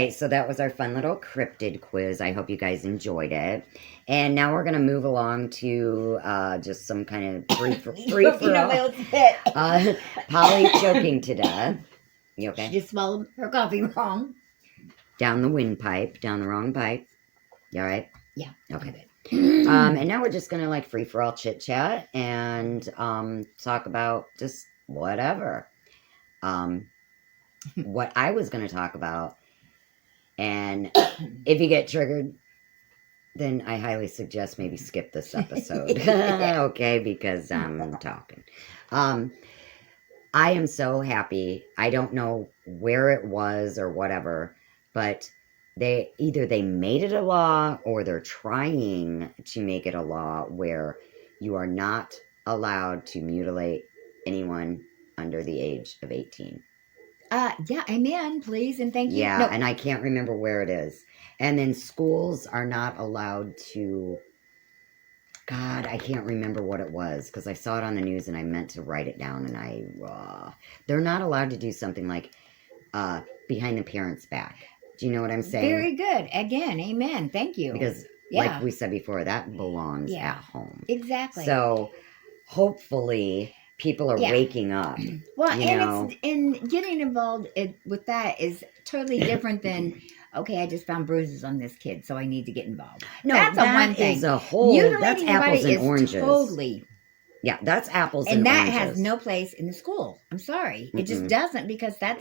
right, so that was our fun little cryptid quiz. I hope you guys enjoyed it. And now we're going to move along to just some kind of free for all. Polly choking to death. You okay? She just swallowed her coffee wrong. Down the windpipe, down the wrong pipe. You all right? Yeah. Okay. And now we're just going to like free for all chit chat and talk about just whatever. What I was going to talk about. And if you get triggered, then I highly suggest maybe skip this episode. Okay, because I'm talking. I am so happy. I don't know where it was or whatever, but they made it a law or they're trying to make it a law where you are not allowed to mutilate anyone under the age of 18. Yeah, amen, please, and thank you. Yeah, and I can't remember where it is. And then schools are not allowed to, God, I can't remember what it was because I saw it on the news and I meant to write it down and they're not allowed to do something like behind the parents' back. Do you know what I'm saying? Very good. Again, amen. Thank you. Because like we said before, that belongs at home. Exactly. So hopefully people are waking up. Well, and getting involved with that is totally different than, okay, I just found bruises on this kid, so I need to get involved. No, that's one thing. Is a whole. That's apples and oranges. Totally. Yeah, that's apples and oranges. And that has no place in the school. I'm sorry. It just doesn't, because that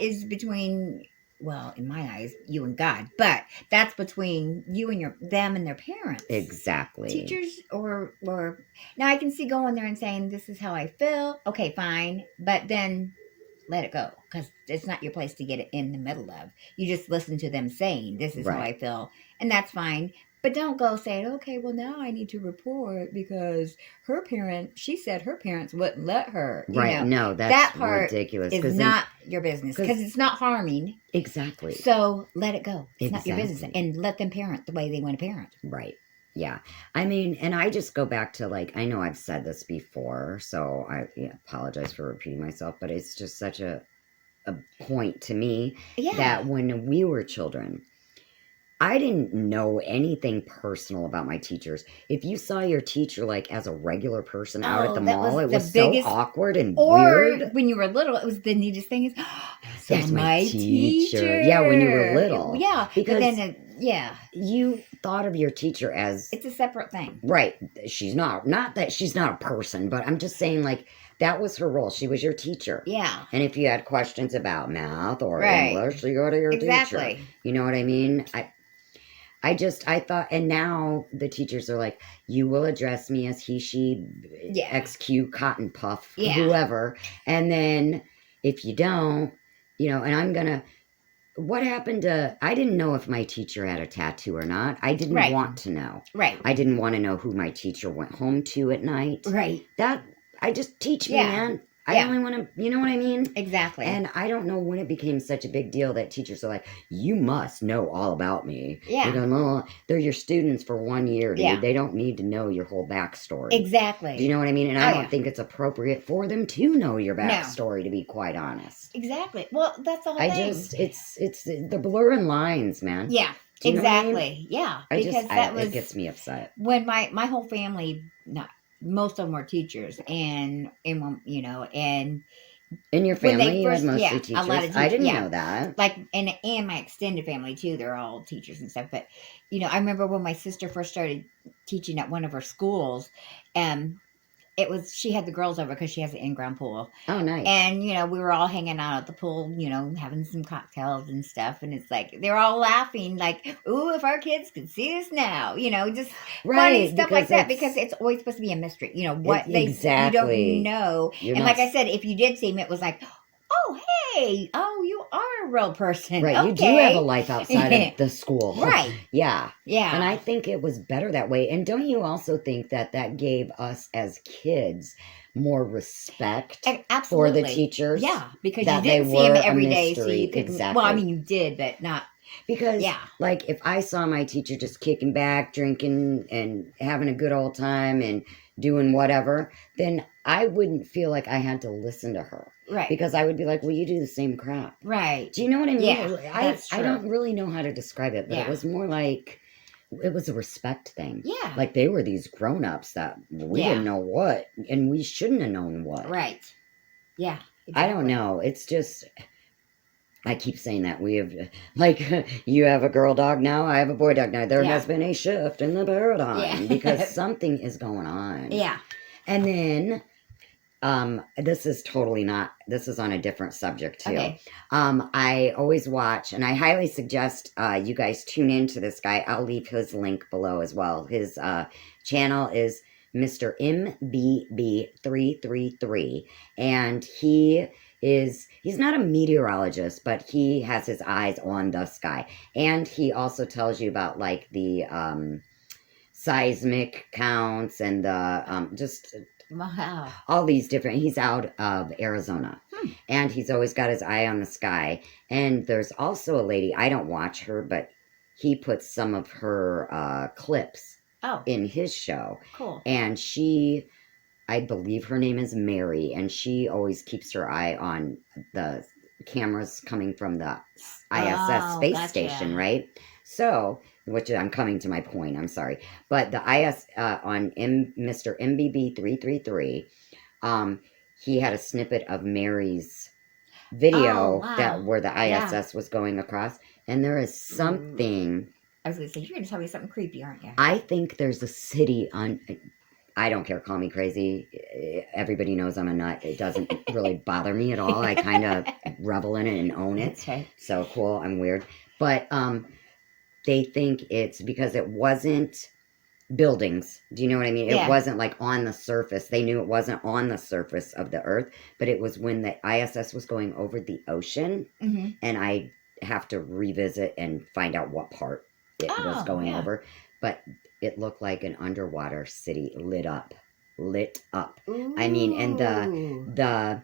is between, well, in my eyes, you and God, but that's between you and them and their parents. Exactly. Teachers or now I can see going there and saying, this is how I feel. Okay, fine. But then let it go, because it's not your place to get it in the middle of. You just listen to them saying, this is how I feel. And that's fine. But don't go saying, okay, well, now I need to report because she said her parents wouldn't let her. Right. No, that's ridiculous. It's not your business, because it's not harming. Exactly. So let it go. It's not your business. And let them parent the way they want to parent. Right. Yeah. I mean, and I just go back to like, I know I've said this before, so I apologize for repeating myself, but it's just such a point to me that when we were children, I didn't know anything personal about my teachers. If you saw your teacher like as a regular person out at the mall, it was so awkward and weird. Or when you were little, it was the neatest thing is, that's my teacher. Yeah, when you were little. Yeah, because then you thought of your teacher as it's a separate thing. Right. She's not that she's not a person, but I'm just saying like that was her role. She was your teacher. Yeah. And if you had questions about math or English, you go to your teacher. You know what I mean? I thought, and now the teachers are like, you will address me as he, she, XQ, cotton puff, whoever. And then if you don't, and what happened to, I didn't know if my teacher had a tattoo or not. I didn't want to know. Right. I didn't want to know who my teacher went home to at night. Right. Teach me, man. I only want to, you know what I mean? Exactly. And I don't know when it became such a big deal that teachers are like, you must know all about me. Yeah. You go, they're your students for 1 year, dude. Yeah. They don't need to know your whole backstory. Exactly. Do you know what I mean? And I don't think it's appropriate for them to know your backstory, to be quite honest. Exactly. Well, that's the whole thing. It's the blurring lines, man. Yeah. Exactly. I mean? Yeah. It gets me upset. When my whole family, most of them were teachers, and in your family, you had mostly teachers. A lot of teachers. I didn't know that. Like, and my extended family too. They're all teachers and stuff. But I remember when my sister first started teaching at one of her schools, she had the girls over because she has an in-ground pool. Oh, nice. And, we were all hanging out at the pool, having some cocktails and stuff. And it's like, they're all laughing like, ooh, if our kids could see us now, just funny stuff like that. Because it's always supposed to be a mystery, what you don't know. Like I said, if you did see them, it was like, oh, hey, you are a real person. Right. Okay. You do have a life outside of the school. Right. Yeah. Yeah. And I think it was better that way. And don't you also think that gave us as kids more respect for the teachers? Yeah. Because you didn't see them every day. So you could, exactly. Well, I mean, you did, but not. Because, like, if I saw my teacher just kicking back, drinking, and having a good old time and doing whatever, then I wouldn't feel like I had to listen to her. Right. Because I would be like, well, you do the same crap. Right. Do you know what I mean? Yeah, that's true. I don't really know how to describe it, but it was more like, it was a respect thing. Yeah. Like they were these grown-ups that we didn't know what, and we shouldn't have known what. Right. Yeah. Exactly. I don't know. It's just, I keep saying that we have, like, you have a girl dog now, I have a boy dog now. There has been a shift in the paradigm because something is going on. Yeah. And then, this is totally not, this is on a different subject too. Okay. I always watch, and I highly suggest you guys tune into this guy. I'll leave his link below as well. His channel is Mr. MBB333, and he's not a meteorologist, but he has his eyes on the sky. And he also tells you about like the seismic counts and the just all these different, he's out of Arizona. And he's always got his eye on the sky. And there's also a lady, I don't watch her, but he puts some of her clips in his show. Cool. And she, I believe her name is Mary, and she always keeps her eye on the cameras coming from the ISS space station, right? So, which I'm coming to my point, I'm sorry. But the on Mr. MBB333, he had a snippet of Mary's video where the ISS was going across, and there is something. I was going to say, you're going to tell me something creepy, aren't you? I think there's a city on. I don't care, call me crazy. Everybody knows I'm a nut. It doesn't really bother me at all. I kind of revel in it and own it. Okay. So cool, I'm weird. But they think it's because it wasn't buildings. Do you know what I mean? It wasn't like on the surface. They knew it wasn't on the surface of the earth, but it was when the ISS was going over the ocean. And I have to revisit and find out what part it was going over. But it looked like an underwater city lit up. Ooh. I mean, and the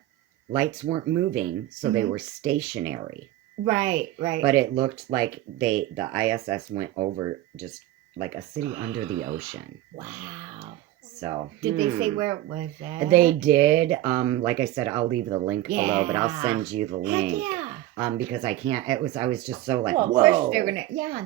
lights weren't moving, so they were stationary. Right. But it looked like the ISS went over just like a city under the ocean. Wow. So did they say where it was at? They did. Like I said, I'll leave the link below, but I'll send you the link. Heck yeah. Because I can't. I was just so like, well, whoa. Of course they're gonna. Yeah.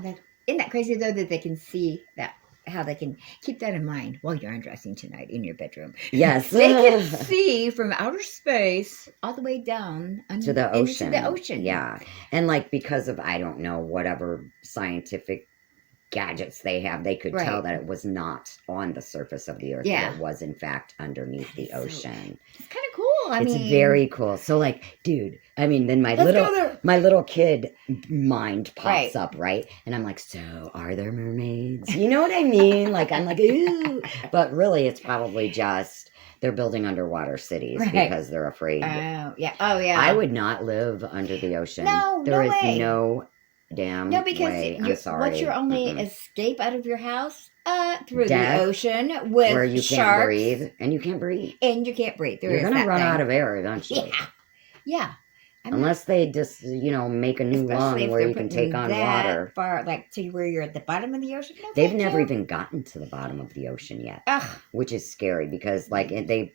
Isn't that crazy though that they can see that? How they can keep that in mind while you're undressing tonight in your bedroom. Yes. They can see from outer space all the way down to the ocean. Into the ocean. Yeah. And like because of, I don't know, whatever scientific gadgets they have, they could tell that it was not on the surface of the earth. Yeah. That it was in fact underneath the ocean. It's kind of cool. It's very cool. So like, dude, I mean, then my little kid mind pops up, right? And I'm like, so are there mermaids? You know what I mean? Like, I'm like, ooh. But really, it's probably just they're building underwater cities because they're afraid. Oh, yeah. Oh, yeah. I would not live under the ocean. No, there no is way. No damn because way. I'm sorry. What's your only escape out of your house? Through the ocean with where you sharks. Can't breathe. And you can't breathe. You're going to run out of air eventually. Yeah. Unless they just, make a new lung where you can take on water. Far, like to where you're at the bottom of the ocean? No, they've never even gotten to the bottom of the ocean yet. Ugh. Which is scary because, they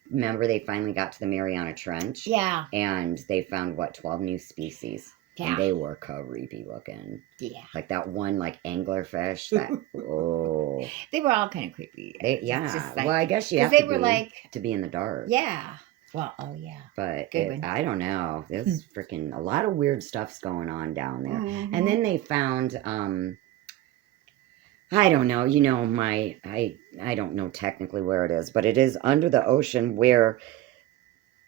finally got to the Mariana Trench. Yeah. And they found, 12 new species. Yeah. And they were creepy looking. Yeah. Like that one, anglerfish. That, oh. They were all kind of creepy. Well, I guess you have to be in the dark. Yeah. Well, oh yeah. But I don't know. There's freaking a lot of weird stuff's going on down there. And then they found, I don't know, I don't know technically where it is, but it is under the ocean where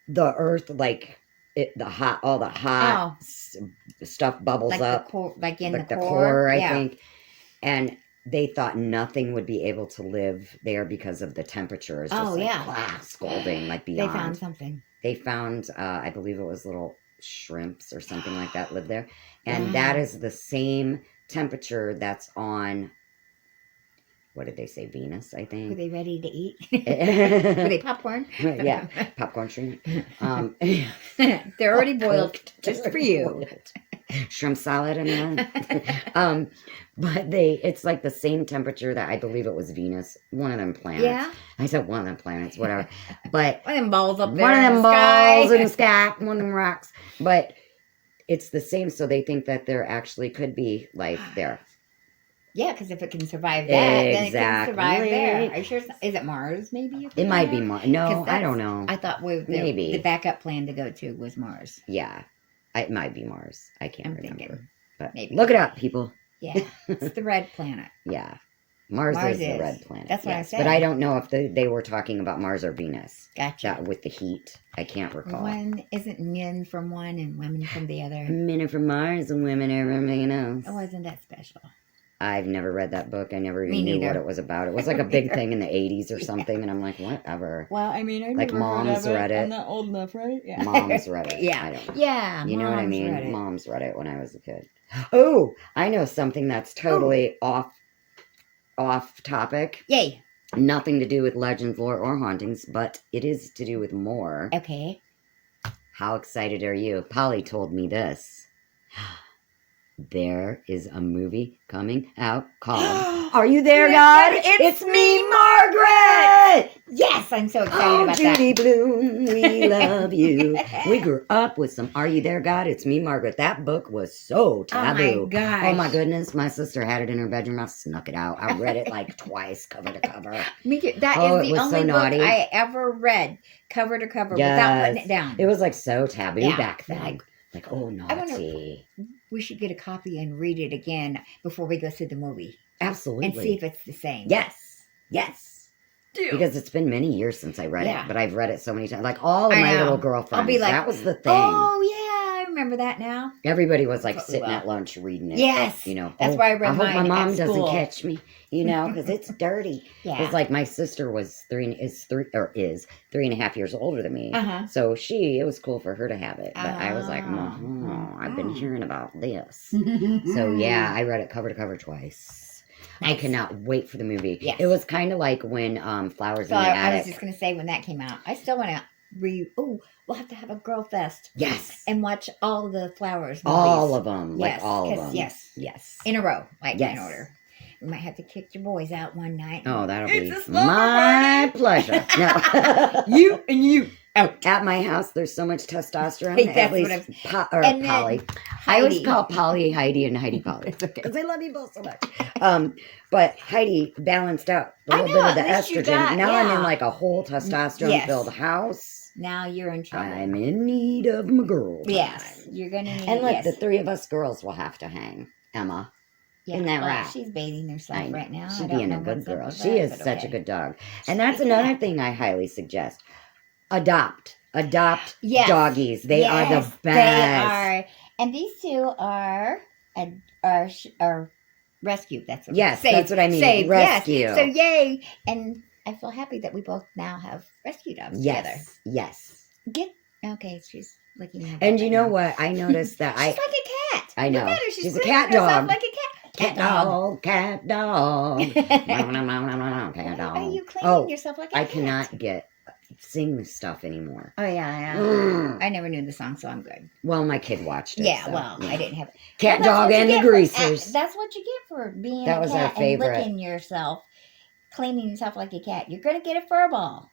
the earth, all the hot stuff bubbles up. The core, I think. And they thought nothing would be able to live there because of the temperatures. Scalding, beyond. They found something. They found, I believe it was little shrimps or something like that live there. And that is the same temperature that's on, what did they say, Venus, I think. Were they ready to eat? Were they popcorn? Yeah, popcorn shrimp. They're already boiled just for you. shrimp salad in there. But it's like the same temperature that I believe it was Venus, one of them planets. Yeah. I said one of them planets, whatever. But one of them balls up there. One of them in the balls sky. in the sky, one of them rocks. But it's the same, so they think that there actually could be life there. Yeah, because if it can survive that, then it can survive Exactly. there. Are you sure? Is it Mars? Maybe It might be Mars. No, I don't know. I thought Maybe. the backup plan to go to was Mars. Yeah, it might be Mars. I can't remember. Thinking, but maybe. Look it up, people. Yeah, it's the red planet. Yeah, Mars is the red planet. That's what I said. But I don't know if they were talking about Mars or Venus. Gotcha. That with the heat, I can't recall. One isn't men from one and women from the other. Men are from Mars and women are from something else. Oh, wasn't that special? I've never read that book. I never even knew what it was about. It was like a big thing in the 80s or something, and I'm like, whatever. Well, I mean, I like never moms read it. I'm not old enough, right? Yeah. Moms read it. Yeah. I don't know. Yeah. You know what I mean? Moms read it when I was a kid. Oh, I know something that's totally off topic. Yay. Nothing to do with legends, lore, or hauntings, but it is to do with more. Okay. How excited are you? Polly told me this. There is a movie coming out called Are You There, God? It's me, Margaret! Yes, I'm so excited about Judy that. Bloom, we love you. We grew up with some Are You There, God? It's me, Margaret. That book was so taboo. Oh my gosh. Oh my goodness. My sister had it in her bedroom. I snuck it out. I read it like twice, cover to cover. Me too. That is the only book I ever read, cover to cover, without putting it down. It was like so taboo back then. Like, oh, naughty. I wonder, we should get a copy and read it again before we go see the movie. Absolutely. And see if it's the same. Yes. Yes. Dude. Because it's been many years since I read it, but I've read it so many times. Like all of my little girlfriends. I'll be like, that was the thing. Oh, yeah, I remember that now. Everybody was like sitting at lunch reading it. Yes. You know, that's why I read I hope my mom doesn't catch me, you know, because it's dirty. It's like my sister is 3.5 years older than me. So it was cool for her to have it. But I was like, I've been hearing about this. So yeah, I read it cover to cover twice. Nice. I cannot wait for the movie. Yes. It was kind of like when Flowers in the Attic. I was just going to say when that came out. I still want to we'll have to have a girl fest. Yes. And watch all the Flowers movies. All of them. Yes, like all of them. Yes. Yes. In a row, like in order. We might have to kick your boys out one night. Oh, that'll be my pleasure. No. You and you. Out. At my house, there's so much testosterone. At least Polly. I always call Polly Heidi and Heidi Polly because I love you both so much. But Heidi balanced out a little bit of the estrogen. Now I'm in like a whole testosterone-filled house. Now you're in trouble. I'm in need of my girl. Yes, you're gonna need. And look, the three of us girls will have to hang. Emma. Yeah, isn't that right? She's bathing herself right now. She's being a good girl. She is such a good dog. And that's another thing I highly suggest. Adopt doggies. They are the best. They are. And these two are rescue. That's what that's what I mean. Saved. Rescue. Yes. So yay. And I feel happy that we both now have rescue dogs together. Yes. Okay, she's licking her. And you know what? I noticed that she's like a cat. I know. Look at her. She's a cat dog. Like a cat. Cat dog. Cat dog. Cat dog. Are you cleaning yourself like a cat? I cannot sing stuff anymore. Oh yeah. I never knew the song, so I'm good. Well, my kid watched it. Yeah, so, I didn't have it. Cat dog and the greasers. That's what you get for being that a was cat our favorite. and licking yourself, cleaning yourself like a cat. You're gonna get a fur ball.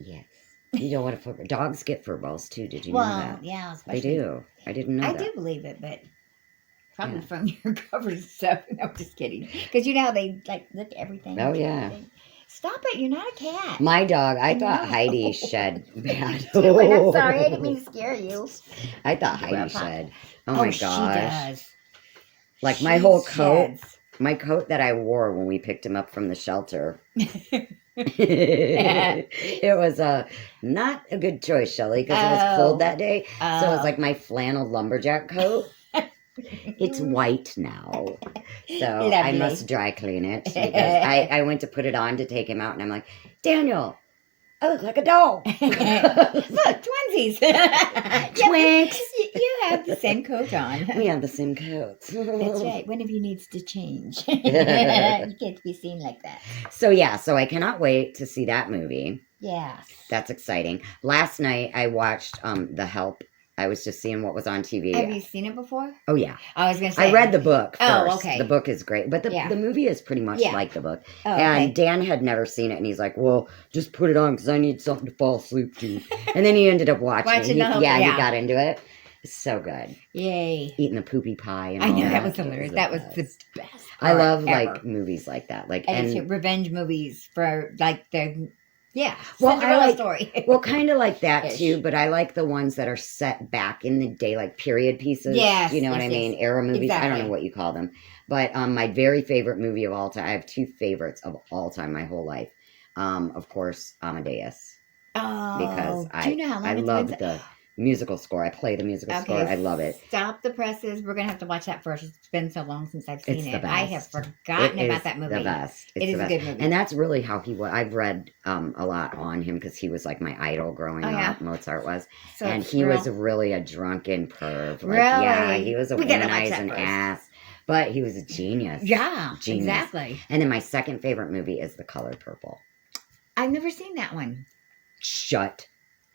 Yes. You know what dogs get fur balls too? Did you know that? Yeah, they do. I didn't know that. I do believe it, but probably from your covers and stuff. No, I'm just kidding. Because you know how they like lick everything. Oh yeah. Stop it! You're not a cat. My dog. I thought Heidi shed bad. I'm sorry. I didn't mean to scare you. I thought Heidi shed. Oh my gosh. She does. Like my whole coat. My coat that I wore when we picked him up from the shelter. It was not a good choice, Shelley, because it was cold that day. So it was like my flannel lumberjack coat. It's white now, so Lovely. I must dry clean it because I went to put it on to take him out, and I'm like, Daniel, I look like a dog. Look, twinsies. Twinks. You have the same coat on. We have the same coats. That's right. One of you needs to change. You can't be seen like that. So I cannot wait to see that movie. Yeah. That's exciting. Last night I watched The Help I was just seeing what was on TV. Have you seen it before? Oh, yeah. I was going to say. I read the book first. Oh, okay. The book is great. But the movie is pretty much like the book. Oh, and Dan had never seen it. And he's like, well, just put it on because I need something to fall asleep to. And then he ended up watching it. He got into it. It's so good. Yay. Eating the poopy pie and all I know, that. that was hilarious. That was the best. I love, like, movies like that. Like, and revenge movies for, like, the... Yeah, well, Cinderella story. Well, kind of like that too, but I like the ones that are set back in the day, like period pieces. Yes, you know what I mean? Era movies. Exactly. I don't know what you call them, but my very favorite movie of all time. I have two favorites of all time, my whole life. Of course, Amadeus. Oh, because do you know how long I love the musical score. I play the musical score. I love it. Stop the presses. We're gonna have to watch that first. It's been so long since I've seen it. I have forgotten about that movie. The best. It is a good movie, and that's really how he was. I've read a lot on him because he was like my idol growing up. Mozart was, so and he was really a drunken perv. Like, really? Yeah, he was a womanizing ass. But he was a genius. Yeah, genius. Exactly. And then my second favorite movie is The Color Purple. I've never seen that one. Shut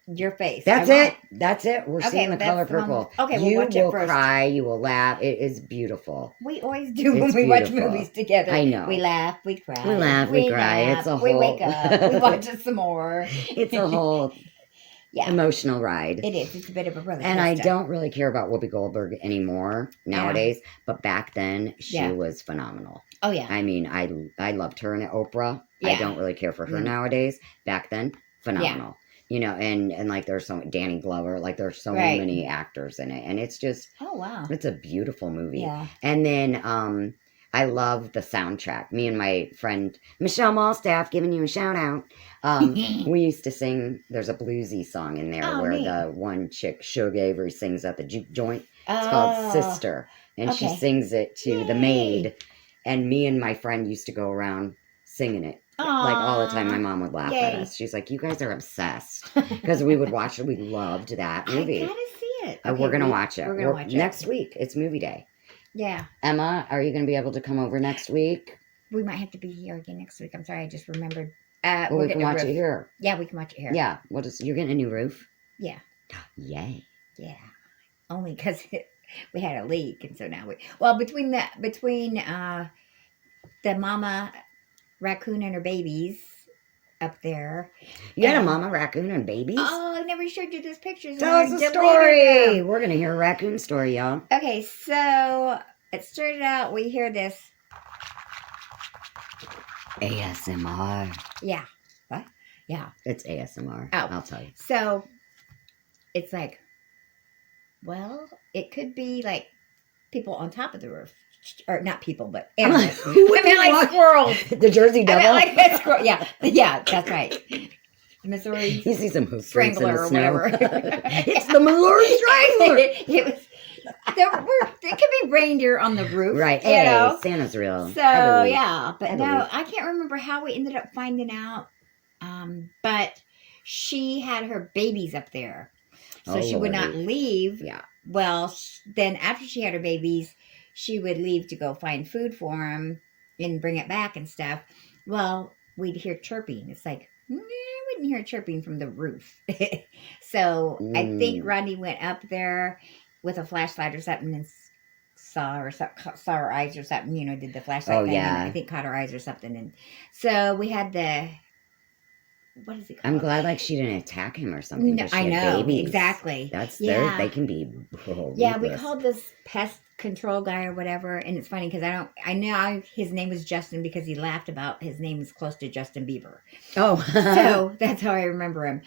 your face. That's it. That's it. We're seeing The Color Purple. Okay, you we'll watch it will first. Cry. You will laugh. It is beautiful. We always do when we watch movies together. I know. We laugh. We cry. We laugh. We cry. Nap, it's a whole. We wake up. We watch it some more. It's a whole emotional ride. It is. It's a bit of a roller And coaster. I don't really care about Whoopi Goldberg anymore nowadays, but back then she was phenomenal. Oh yeah. I mean, I loved her in Oprah. I don't really care for her nowadays. Back then, phenomenal. You know, and like there's so Danny Glover, like there's so many actors in it, and it's just it's a beautiful movie. Yeah. And then I love the soundtrack. Me and my friend Michelle Malstaff, giving you a shout out. We used to sing. There's a bluesy song in there where the one chick Suge Avery sings at the juke joint. It's called Sister, and she sings it to the maid. And me and my friend used to go around singing it. Like all the time. My mom would laugh at us. She's like, you guys are obsessed. Because we would watch it. We loved that movie. I gotta see it. We're going to watch it. We're going to watch it. Next week. It's movie day. Yeah. Emma, are you going to be able to come over next week? We might have to be here again next week. I'm sorry. I just remembered. Well, we can watch it here. Yeah, we can watch it here. Yeah. You're getting a new roof? Yeah. Yay. Yeah. Only because we had a leak. And so now between the mama raccoon and her babies up there. You had a mama raccoon and babies? Oh, I never showed you those pictures. Tell us a story. We're going to hear a raccoon story, y'all. Okay, so it started out, we hear this. ASMR. Yeah. What? Yeah. It's ASMR. Oh. I'll tell you. So it's like, well, it could be like people on top of the roof. Or not people, but animals. I mean, like squirrels. The Jersey Devil. I mean, like a squirrel. Yeah, that's right. Missouri. You see some hoof Strangler or whatever. It's the Missouri Strangler. It could be reindeer on the roof, right? You know? Santa's real. So but no, I can't remember how we ended up finding out. But she had her babies up there, so she would not leave. Yeah. Well, then after she had her babies, she would leave to go find food for them and bring it back and stuff. Well, we'd hear chirping. It's like, I wouldn't hear chirping from the roof. So I think Rodney went up there with a flashlight or something and saw her eyes or something, you know, did the flashlight thing. Yeah. And I think caught her eyes or something. And so we had what is it called? I'm glad like she didn't attack him or something. No, I know. Babies. Exactly. They can be we called this pest control guy or whatever, and it's funny because I know his name was Justin because he laughed about his name is close to Justin Bieber. Oh. So that's how I remember him.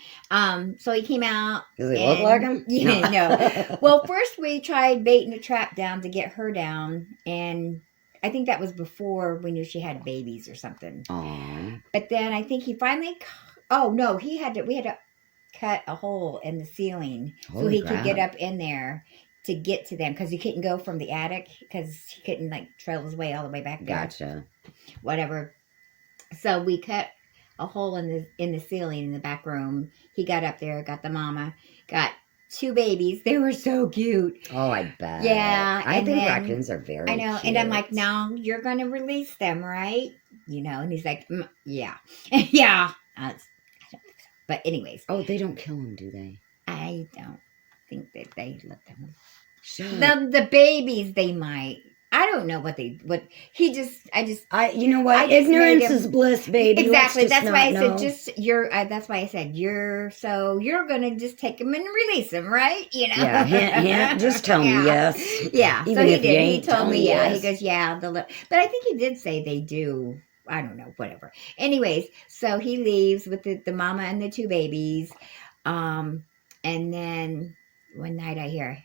So he came out. Does he look like him? Yeah, no. Well, first we tried baiting a trap down to get her down, and I think that was before we knew she had babies or something. Aww. But then I think he finally we had to cut a hole in the ceiling so he could get up in there to get to them because he couldn't go from the attic because he couldn't like trail his way all the way back there. Gotcha. Whatever. So we cut a hole in the ceiling in the back room. He got up there, got the mama, got 2 babies. They were so cute. Oh, I bet. Yeah. I think raccoons are very I know. cute. And I'm like, now you're going to release them, right? You know, and he's like, yeah. Yeah. I don't think so. But anyways. Oh, they don't kill them, do they? I don't. think that they let them. Shut. The babies, they might. I don't know what You know what? Ignorance is bliss, baby. Exactly. That's why I know. said that's why I said you're gonna just take them and release them, right? You know. Yeah. Hint. Just tell me yes. Yeah. Even so if you ain't, he told me yeah. Yes. He goes yeah. But I think he did say they do. I don't know. Whatever. Anyways, so he leaves with the mama and the two babies, and then one night I hear.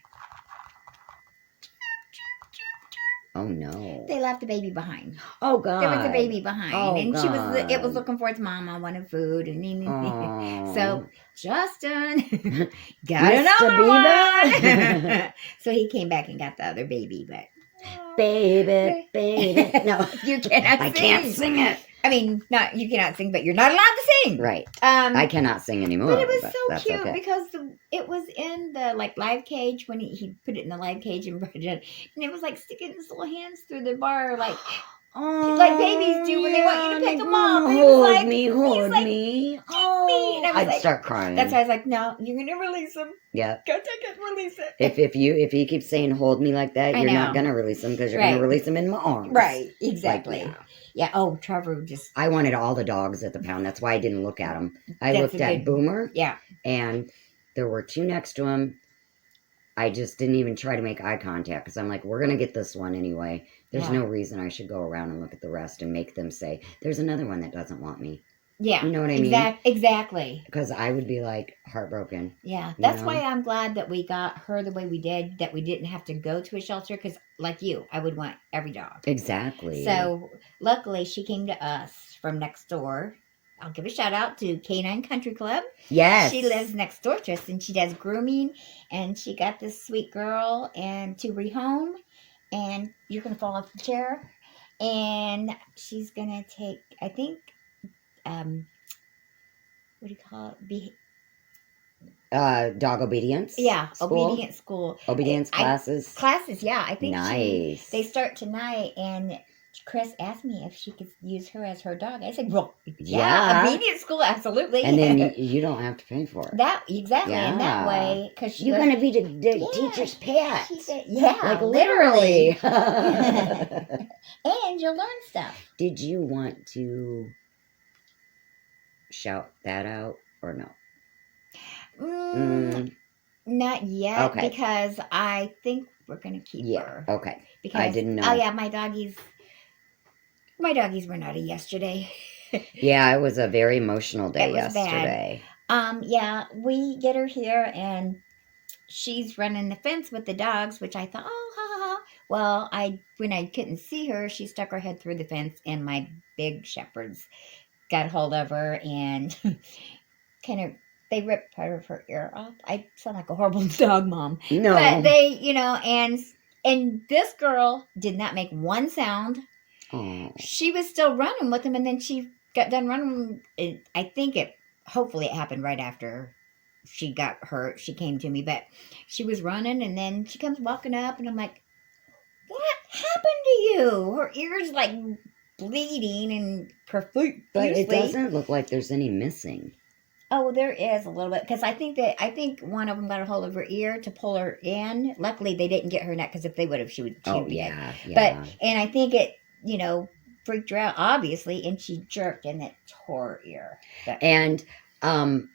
Oh no! They left the baby behind. Oh God! There was a baby behind, and God. it was looking for its mama, wanted food, and so Justin got another one. So he came back and got the other baby, but baby, no, you cannot. I can't sing it. I mean, you cannot sing, but you're not allowed to sing. Right. I cannot sing anymore. But it was so cute okay. because it was in the live cage when he put it in the live cage and brought it in, and it was like sticking his little hands through the bar like babies do when they want you to pick them up. Hold me. Oh, I'd start crying. That's why I was like, no, you're gonna release him. Yeah. Go take it and release it. If he keeps saying hold me like that, you're not gonna release him because you're gonna release him in my arms. Right. Exactly. Yeah. Oh, Trevor just. I wanted all the dogs at the pound. That's why I didn't look at them. I looked at Boomer. Yeah. And there were two next to him. I just didn't even try to make eye contact because I'm like, we're gonna get this one anyway. There's no reason I should go around and look at the rest and make them say, "There's another one that doesn't want me." Yeah. You know what I mean? Exactly. Because I would be like heartbroken. Yeah. That's why I'm glad that we got her the way we did, that we didn't have to go to a shelter because, like you, I would want every dog. Exactly. So, luckily, she came to us from next door. I'll give a shout out to K9 Country Club. Yes. She lives next door to us and she does grooming. And she got this sweet girl and to rehome. And you're going to fall off the chair. And she's going to take, I think, what do you call it? Dog obedience. Yeah, school? obedience school. Obedience classes. Classes, yeah. I think nice. They start tonight, and Chris asked me if she could use her as her dog. I said, "Well, yeah. Obedience school, absolutely." And then you don't have to pay for it. That exactly in that way, because you're gonna be the teacher's pet. She said, "Yeah, like literally." And you'll learn stuff. Did you want to shout that out or no? Not yet, because I think we're gonna keep her. Okay. Because I didn't know. Oh yeah, my doggies were naughty yesterday. Yeah, it was a very emotional day yesterday. Bad. Yeah, we get her here and she's running the fence with the dogs, which I thought, oh, ha ha ha. Well, when I couldn't see her, she stuck her head through the fence, and my big shepherds got hold of her and they ripped part of her ear off. I sound like a horrible dog mom. No. But they, and this girl did not make one sound. Oh. She was still running with him, and then she got done running. Hopefully it happened right after she got hurt. She came to me, but she was running, and then she comes walking up, and I'm like, what happened to you? Her ear's like bleeding and profusely. But it doesn't look like there's any missing. Oh, there is a little bit, because I think one of them got a hold of her ear to pull her in. Luckily, they didn't get her neck, because if they would have, she would be dead. But I think it, freaked her out, obviously, and she jerked, and it tore her ear. And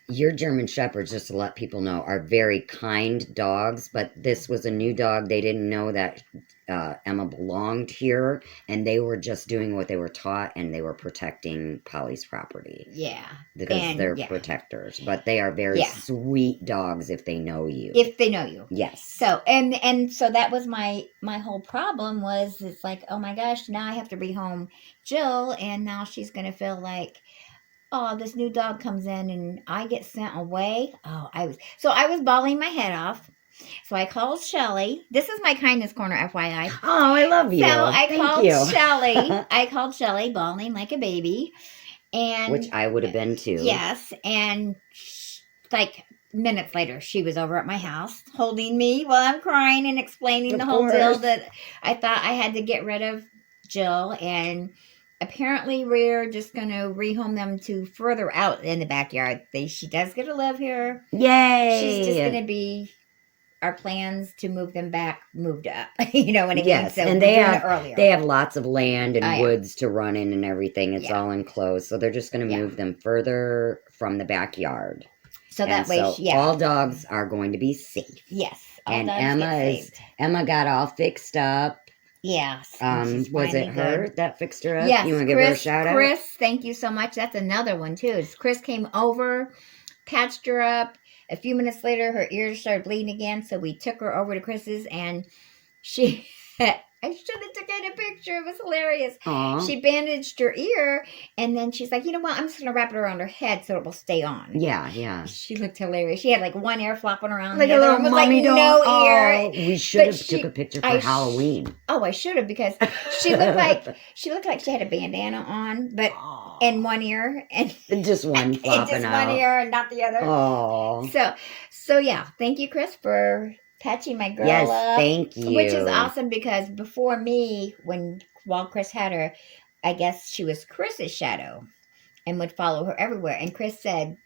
your German Shepherds, just to let people know, are very kind dogs, but this was a new dog. They didn't know that Emma belonged here, and they were just doing what they were taught, and they were protecting Polly's property. Yeah. Because they're protectors, but they are very sweet dogs if they know you. If they know you. Yes. So, and so that was my whole problem was, it's like, oh my gosh, now I have to rehome Jill, and now she's going to feel like, oh, this new dog comes in and I get sent away. Oh, I was bawling my head off. So I called Shelley. This is my kindness corner, FYI. Oh, I love you. So I called Shelley. I called Shelley, bawling like a baby. Which I would have been too. Yes. And like minutes later, she was over at my house holding me while I'm crying and explaining the whole deal that I thought I had to get rid of Jill, and apparently we're just going to rehome them to further out in the backyard. She does get to live here. Yay! She's just going to be our plans to move them back moved up. You know what I mean? Yes, So and they have lots of land and yeah. woods to run in and everything. It's Yeah. all enclosed, so they're just going to Yeah. move them further from the backyard. So that way, all dogs are going to be safe. Yes, all and dogs Emma got all fixed up. Yes. Was it her that fixed her up? Yes. You want to give her a shout out? Chris, thank you so much. That's another one too. Chris came over, patched her up. A few minutes later, her ears started bleeding again, so we took her over to Chris's, and she. I should have taken a picture. It was hilarious. Aww. She bandaged her ear, and then she's like, you know what? I'm just going to wrap it around her head so it will stay on. Yeah. She looked hilarious. She had like one ear flopping around. Like the a other little one was mommy like doll. no ear. We should have took a picture for Halloween. I should have, because she looked like she had a bandana on, but in one ear and just one flopping out. One ear and not the other. Oh. So yeah, thank you, Chris, for patching my girl up. Yes, thank you. Which is awesome, because before me, while Chris had her, I guess she was Chris's shadow and would follow her everywhere. And Chris said,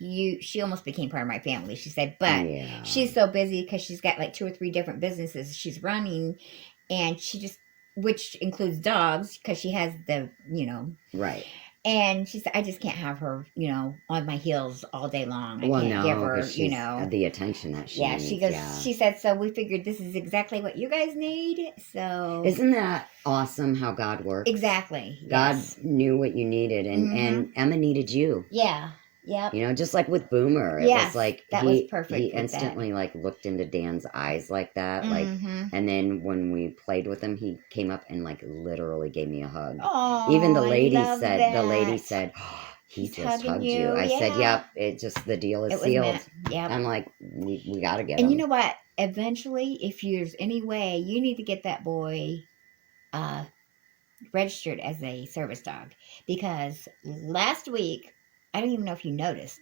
she almost became part of my family. She said, but she's so busy because she's got like 2 or 3 different businesses she's running, and which includes dogs, because she has the, right. And she said, I just can't have her, on my heels all day long. I can't give her, the attention that she needs. She goes, she said, so we figured this is exactly what you guys need. So isn't that awesome how God works? Exactly. God knew what you needed, and Emma needed you. Yeah. Yeah. Just like with Boomer, it was like that was perfect. He instantly like looked into Dan's eyes like that, like, and then when we played with him, he came up and like literally gave me a hug. Oh, even the lady said, oh, he just hugged you. I said, yep, it just, the deal is sealed. Yeah, I'm like, we gotta get him. And you know what? Eventually, if there's any way, you need to get that boy registered as a service dog, because last week, I don't even know if you noticed,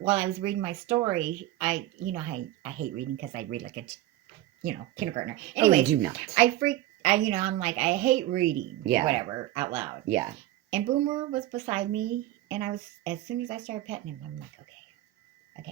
while I was reading my story, I hate reading because I read like a, kindergartner. Anyway, do not. I'm like, I hate reading, whatever, out loud. Yeah. And Boomer was beside me, and as soon as I started petting him, I'm like, okay.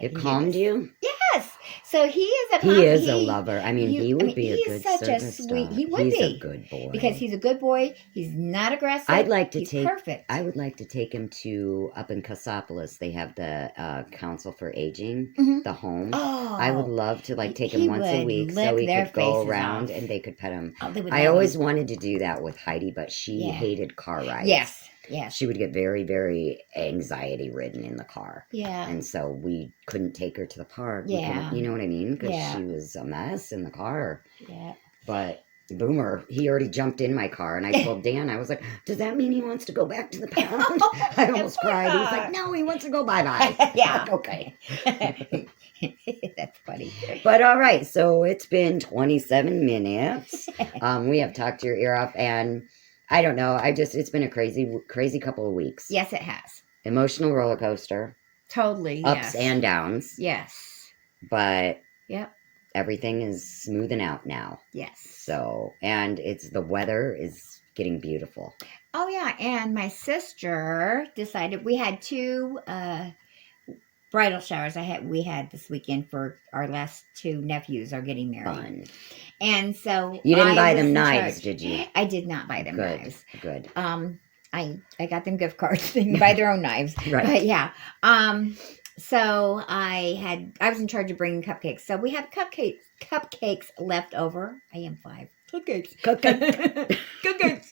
It calmed you? Yes. So he is a lover. I mean, he would be a good service dog. He would be. He's a good boy. Because he's a good boy. He's not aggressive. Perfect. I would like to take him to, up in Cassopolis, they have the Council for Aging, the home. Oh. I would love to take him once a week so he could go around and they could pet him. I always wanted to do that with Heidi, but she hated car rides. Yes. She would get very, very anxiety ridden in the car. Yeah. And so we couldn't take her to the park. Yeah. You know what I mean? Because she was a mess in the car. Yeah. But Boomer, he already jumped in my car, and I told Dan, I was like, does that mean he wants to go back to the pound? I almost cried. He was like, no, he wants to go bye-bye. Yeah. Okay. That's funny. But all right, so it's been 27 minutes. We have talked your ear off, and I don't know. It's been a crazy couple of weeks. Yes, it has. Emotional roller coaster. Totally. Ups and downs. Yes. But yep. Everything is smoothing out now. Yes. So, and the weather is getting beautiful. Oh yeah, and my sister decided, we had 2 bridal showers we had this weekend for our last 2 nephews are getting married. Fun. And so you didn't buy them knives, did you? I did not buy them knives. Good. I got them gift cards. They can buy their own knives. Right. But yeah. So I was in charge of bringing cupcakes. So we have cupcakes left over. I am 5. Cupcakes.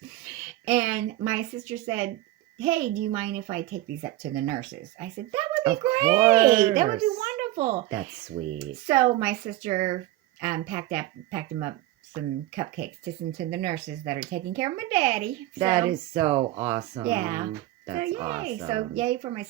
And my sister said, hey, do you mind if I take these up to the nurses? I said, that would be great. That would be wonderful. That's sweet. So my sister packed them up some cupcakes to send to the nurses that are taking care of my daddy. That is so awesome. Yeah. That's so yay. awesome. So yay for my